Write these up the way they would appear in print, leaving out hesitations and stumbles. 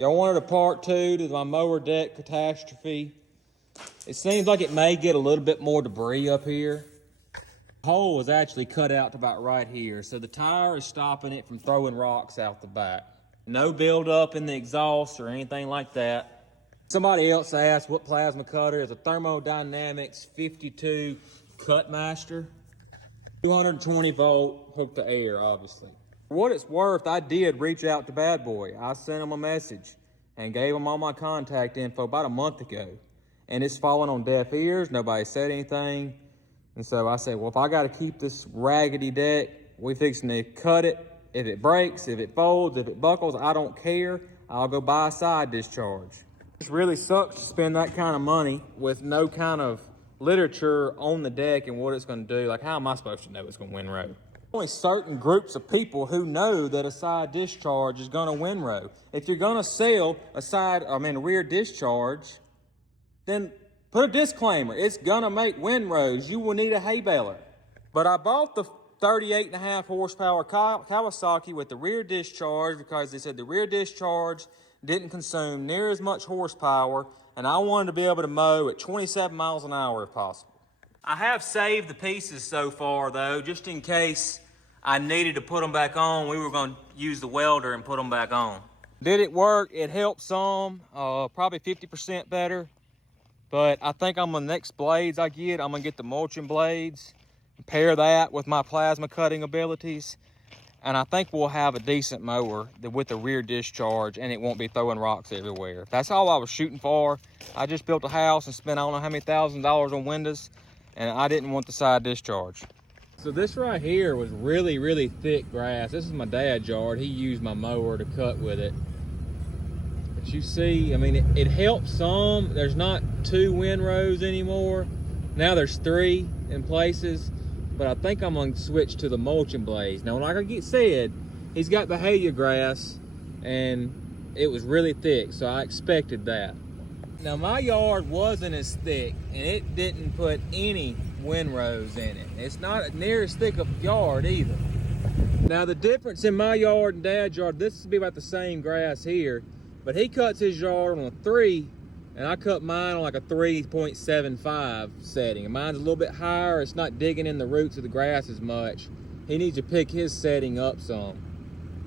Y'all wanted a part two to my mower deck catastrophe. It seems like it may get a little bit more debris up here. The hole was actually cut out to about right here, so the tire is stopping it from throwing rocks out the back. No buildup in the exhaust or anything like that. Somebody else asked what plasma cutter is. A Thermodynamics 52 Cutmaster. 220 volt, hooked to air, obviously. For what it's worth, I did reach out to Bad Boy. I sent him a message and gave him all my contact info about a month ago. And it's fallen on deaf ears. Nobody said anything. And so I said, well, if I got to keep this raggedy deck, we fixing to cut it. If it breaks, if it folds, if it buckles, I don't care. I'll go buy a side discharge. It really sucks to spend that kind of money with no kind of literature on the deck and what it's going to do. Like, how am I supposed to know it's going to windrow? Only certain groups of people who know that a side discharge is going to windrow. If you're going to sell a rear discharge, then put a disclaimer. It's going to make windrows. You will need a hay baler. But I bought the 38.5 horsepower Kawasaki with the rear discharge because they said the rear discharge didn't consume near as much horsepower, and I wanted to be able to mow at 27 miles an hour if possible. I have saved the pieces so far, though, just in case I needed to put them back on. We were going to use the welder and put them back on. Did it work? It helped some, probably 50% better. But I think on the next blades I'm going to get the mulching blades, pair that with my plasma cutting abilities, and I think we'll have a decent mower with the rear discharge, and it won't be throwing rocks everywhere. That's all I was shooting for. I just built a house and spent I don't know how many $1,000s on windows, and I didn't want the side discharge. So this right here was really, really thick grass. This is my dad's yard. He used my mower to cut with it. But you see, I mean, it helps some. There's not 2 windrows anymore. Now there's 3 in places. But I think I'm going to switch to the mulching blades. Now, like I said, he's got Mahalia grass, and it was really thick, so I expected that. Now, my yard wasn't as thick, and it didn't put any windrows in it. It's not near as thick a yard either. Now, the difference in my yard and Dad's yard, this would be about the same grass here, but he cuts his yard on a 3, and I cut mine on like a 3.75 setting. And mine's a little bit higher. It's not digging in the roots of the grass as much. He needs to pick his setting up some.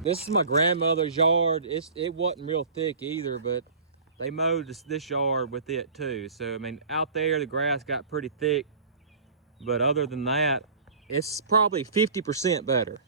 This is my grandmother's yard. It wasn't real thick either, but they mowed this yard with it too. So, I mean, out there, the grass got pretty thick. But other than that, it's probably 50% better.